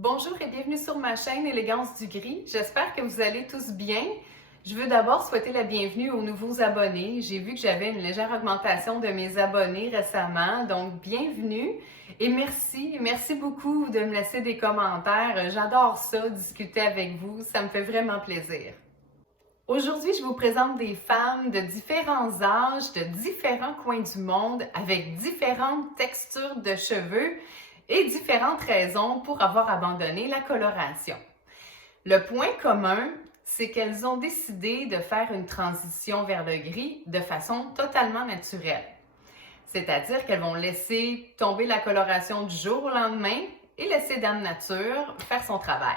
Bonjour et bienvenue sur ma chaîne Élégance du Gris. J'espère que vous allez tous bien. Je veux d'abord souhaiter la bienvenue aux nouveaux abonnés. J'ai vu que j'avais une légère augmentation de mes abonnés récemment, donc bienvenue et merci beaucoup de me laisser des commentaires. J'adore ça, discuter avec vous, ça me fait vraiment plaisir. Aujourd'hui, je vous présente des femmes de différents âges, de différents coins du monde, avec différentes textures de cheveux et différentes raisons pour avoir abandonné la coloration. Le point commun, c'est qu'elles ont décidé de faire une transition vers le gris de façon totalement naturelle. C'est-à-dire qu'elles vont laisser tomber la coloration du jour au lendemain et laisser Dame Nature faire son travail.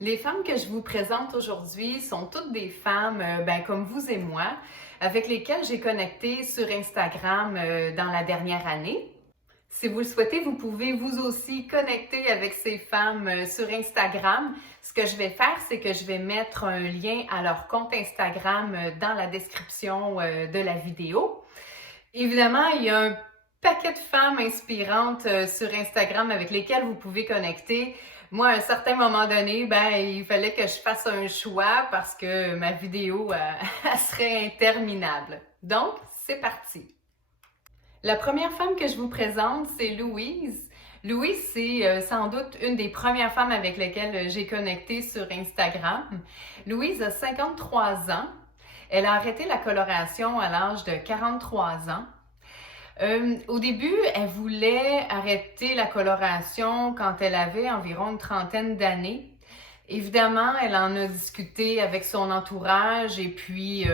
Les femmes que je vous présente aujourd'hui sont toutes des femmes comme vous et moi, avec lesquelles j'ai connecté sur Instagram dans la dernière année. Si vous le souhaitez, vous pouvez vous aussi connecter avec ces femmes sur Instagram. Ce que je vais faire, c'est que je vais mettre un lien à leur compte Instagram dans la description de la vidéo. Évidemment, il y a un paquet de femmes inspirantes sur Instagram avec lesquelles vous pouvez connecter. Moi, à un certain moment donné, il fallait que je fasse un choix parce que ma vidéo elle serait interminable. Donc, c'est parti! La première femme que je vous présente, c'est Louise. Louise, c'est sans doute une des premières femmes avec lesquelles j'ai connecté sur Instagram. Louise a 53 ans. Elle a arrêté la coloration à l'âge de 43 ans. Au début, elle voulait arrêter la coloration quand elle avait environ une trentaine d'années. Évidemment, elle en a discuté avec son entourage et puis,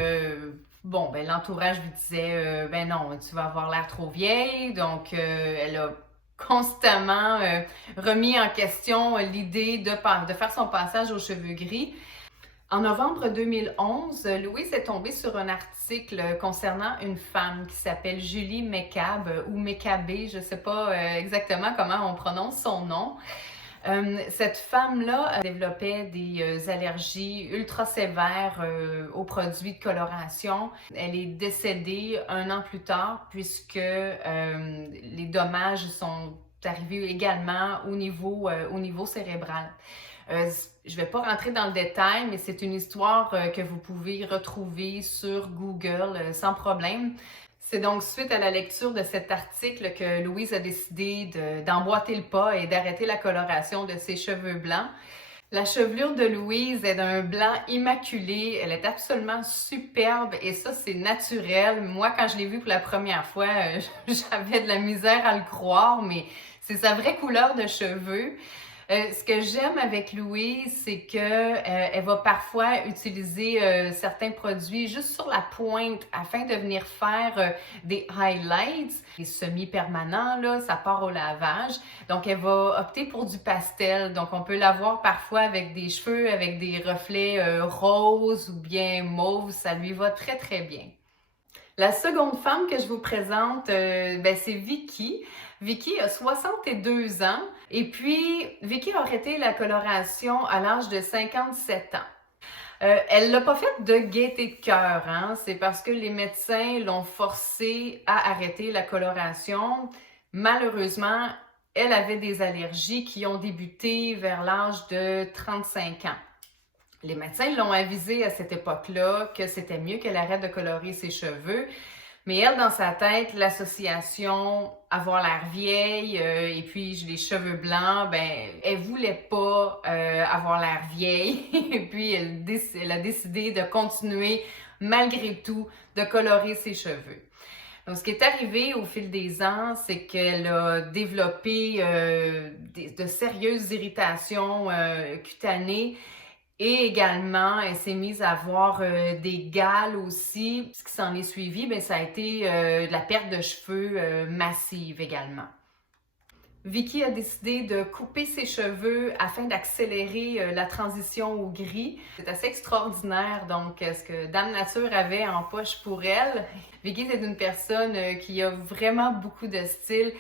l'entourage lui disait non, tu vas avoir l'air trop vieille. Donc, elle a constamment remis en question l'idée de faire son passage aux cheveux gris. En novembre 2011, Louise est tombée sur un article concernant une femme qui s'appelle Julie McCabe ou McCabé, je ne sais pas exactement comment on prononce son nom. Cette femme-là développait des allergies ultra sévères aux produits de coloration. Elle est décédée un an plus tard puisque les dommages sont arrivés également au niveau cérébral. Je ne vais pas rentrer dans le détail, mais c'est une histoire que vous pouvez retrouver sur Google sans problème. C'est donc suite à la lecture de cet article que Louise a décidé d'emboîter le pas et d'arrêter la coloration de ses cheveux blancs. La chevelure de Louise est d'un blanc immaculé, elle est absolument superbe et ça c'est naturel. Moi quand je l'ai vue pour la première fois, j'avais de la misère à le croire, mais c'est sa vraie couleur de cheveux. Ce que j'aime avec Louise, c'est qu'elle va parfois utiliser certains produits juste sur la pointe afin de venir faire des highlights, des semi-permanents, là, ça part au lavage. Donc, elle va opter pour du pastel. Donc, on peut l'avoir parfois avec des cheveux, avec des reflets roses ou bien mauve. Ça lui va très, très bien. La seconde femme que je vous présente, c'est Vicky. Vicky a 62 ans et puis Vicky a arrêté la coloration à l'âge de 57 ans. Elle l'a pas fait de gaieté de cœur, hein? C'est parce que les médecins l'ont forcée à arrêter la coloration. Malheureusement, elle avait des allergies qui ont débuté vers l'âge de 35 ans. Les médecins l'ont avisé à cette époque-là que c'était mieux qu'elle arrête de colorer ses cheveux. Mais elle, dans sa tête, l'association avoir l'air vieille et puis les cheveux blancs, elle voulait pas avoir l'air vieille. Et puis, elle a décidé de continuer, malgré tout, de colorer ses cheveux. Donc, ce qui est arrivé au fil des ans, c'est qu'elle a développé de sérieuses irritations cutanées. Et également, elle s'est mise à avoir des gales aussi. Ce qui s'en est suivi, ça a été de la perte de cheveux massive également. Vicky a décidé de couper ses cheveux afin d'accélérer la transition au gris. C'est assez extraordinaire, donc, ce que Dame Nature avait en poche pour elle. Vicky, c'est une personne qui a vraiment beaucoup de style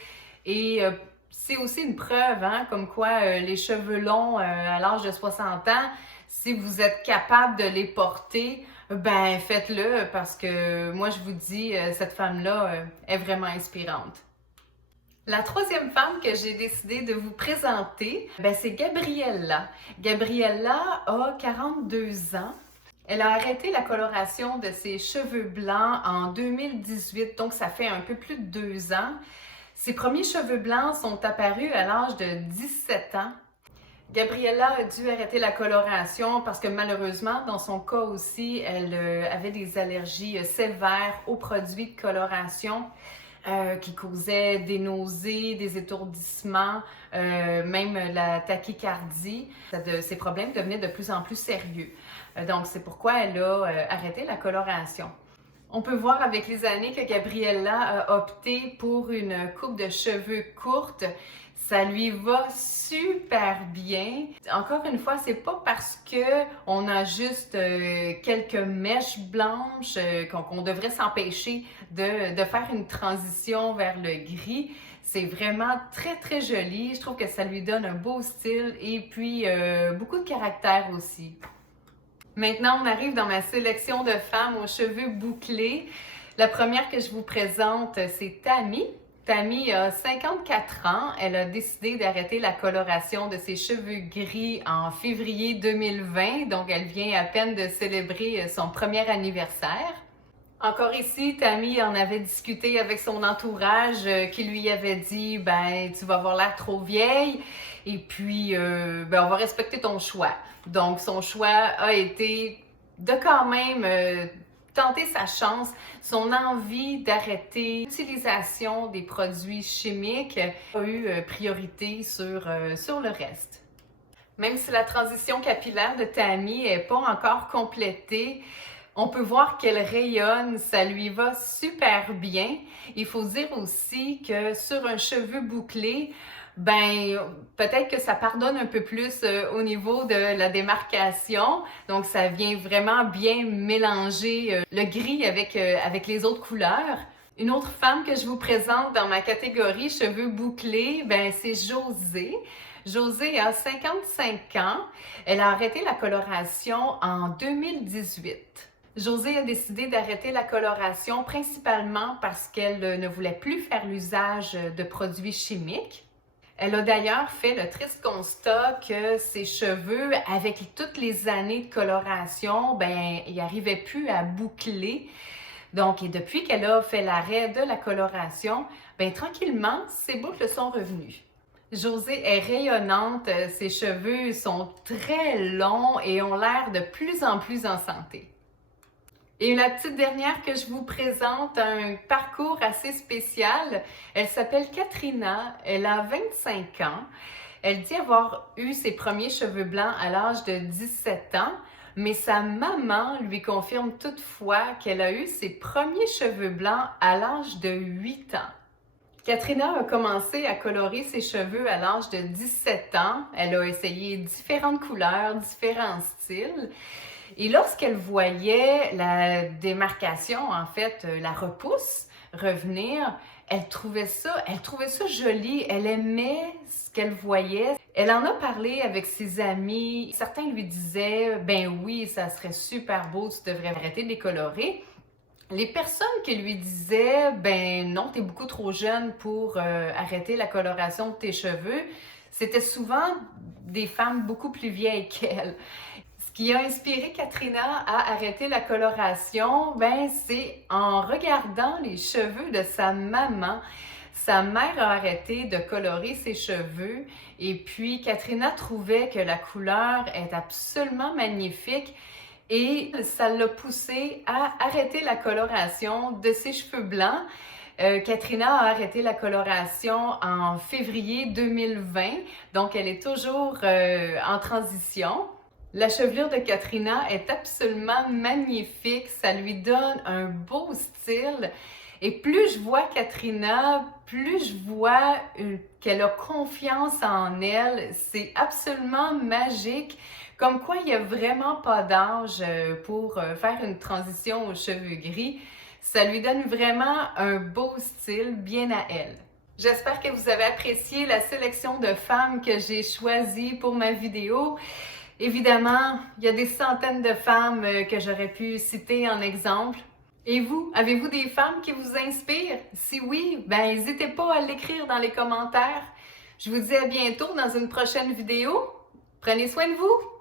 et c'est aussi une preuve, hein, comme quoi les cheveux longs à l'âge de 60 ans, si vous êtes capable de les porter, Ben faites-le parce que moi je vous dis, cette femme-là est vraiment inspirante. La troisième femme que j'ai décidé de vous présenter, ben, c'est Gabriella. Gabriella a 42 ans. Elle a arrêté la coloration de ses cheveux blancs en 2018, donc ça fait un peu plus de 2 ans. Ses premiers cheveux blancs sont apparus à l'âge de 17 ans. Gabriella a dû arrêter la coloration parce que malheureusement, dans son cas aussi, elle avait des allergies sévères aux produits de coloration. Qui causaient des nausées, des étourdissements, même la tachycardie. Ces problèmes devenaient de plus en plus sérieux. Donc, c'est pourquoi elle a arrêté la coloration. On peut voir avec les années que Gabriella a opté pour une coupe de cheveux courte. Ça lui va super bien. Encore une fois, c'est pas parce que on a juste quelques mèches blanches qu'on devrait s'empêcher de faire une transition vers le gris. C'est vraiment très très joli. Je trouve que ça lui donne un beau style et puis beaucoup de caractère aussi. Maintenant, on arrive dans ma sélection de femmes aux cheveux bouclés. La première que je vous présente, c'est Tammy. Tammy a 54 ans. Elle a décidé d'arrêter la coloration de ses cheveux gris en février 2020. Donc, elle vient à peine de célébrer son premier anniversaire. Encore ici, Tammy en avait discuté avec son entourage qui lui avait dit « Ben, tu vas avoir l'air trop vieille et puis on va respecter ton choix. » Donc, son choix a été de quand même tenter sa chance. Son envie d'arrêter l'utilisation des produits chimiques a eu priorité sur le reste. Même si la transition capillaire de Tammy n'est pas encore complétée, on peut voir qu'elle rayonne, ça lui va super bien. Il faut dire aussi que sur un cheveu bouclé, ben peut-être que ça pardonne un peu plus au niveau de la démarcation. Donc ça vient vraiment bien mélanger le gris avec les autres couleurs. Une autre femme que je vous présente dans ma catégorie cheveux bouclés, ben c'est Josée. Josée a 55 ans. Elle a arrêté la coloration en 2018. Josée a décidé d'arrêter la coloration principalement parce qu'elle ne voulait plus faire l'usage de produits chimiques. Elle a d'ailleurs fait le triste constat que ses cheveux, avec toutes les années de coloration, ben, ils n'arrivaient plus à boucler. Donc, et depuis qu'elle a fait l'arrêt de la coloration, ben, tranquillement, ses boucles sont revenues. Josée est rayonnante, ses cheveux sont très longs et ont l'air de plus en plus en santé. Et la petite dernière que je vous présente a un parcours assez spécial. Elle s'appelle Katrina, elle a 25 ans. Elle dit avoir eu ses premiers cheveux blancs à l'âge de 17 ans, mais sa maman lui confirme toutefois qu'elle a eu ses premiers cheveux blancs à l'âge de 8 ans. Katrina a commencé à colorer ses cheveux à l'âge de 17 ans. Elle a essayé différentes couleurs, différents styles. Et lorsqu'elle voyait la démarcation, en fait, la repousse revenir, elle trouvait ça joli. Elle aimait ce qu'elle voyait. Elle en a parlé avec ses amis. Certains lui disaient, ben oui, ça serait super beau, tu devrais arrêter de les colorer. Les personnes qui lui disaient, ben non, t'es beaucoup trop jeune pour arrêter la coloration de tes cheveux, c'était souvent des femmes beaucoup plus vieilles qu'elle. Ce qui a inspiré Katrina à arrêter la coloration, ben c'est en regardant les cheveux de sa maman. Sa mère a arrêté de colorer ses cheveux et puis Katrina trouvait que la couleur est absolument magnifique et ça l'a poussée à arrêter la coloration de ses cheveux blancs. Katrina a arrêté la coloration en février 2020, donc elle est toujours en transition. La chevelure de Katrina est absolument magnifique, ça lui donne un beau style. Et plus je vois Katrina, plus je vois qu'elle a confiance en elle. C'est absolument magique. Comme quoi, il n'y a vraiment pas d'âge pour faire une transition aux cheveux gris. Ça lui donne vraiment un beau style, bien à elle. J'espère que vous avez apprécié la sélection de femmes que j'ai choisies pour ma vidéo. Évidemment, il y a des centaines de femmes que j'aurais pu citer en exemple. Et vous, avez-vous des femmes qui vous inspirent? Si oui, ben n'hésitez pas à l'écrire dans les commentaires. Je vous dis à bientôt dans une prochaine vidéo. Prenez soin de vous!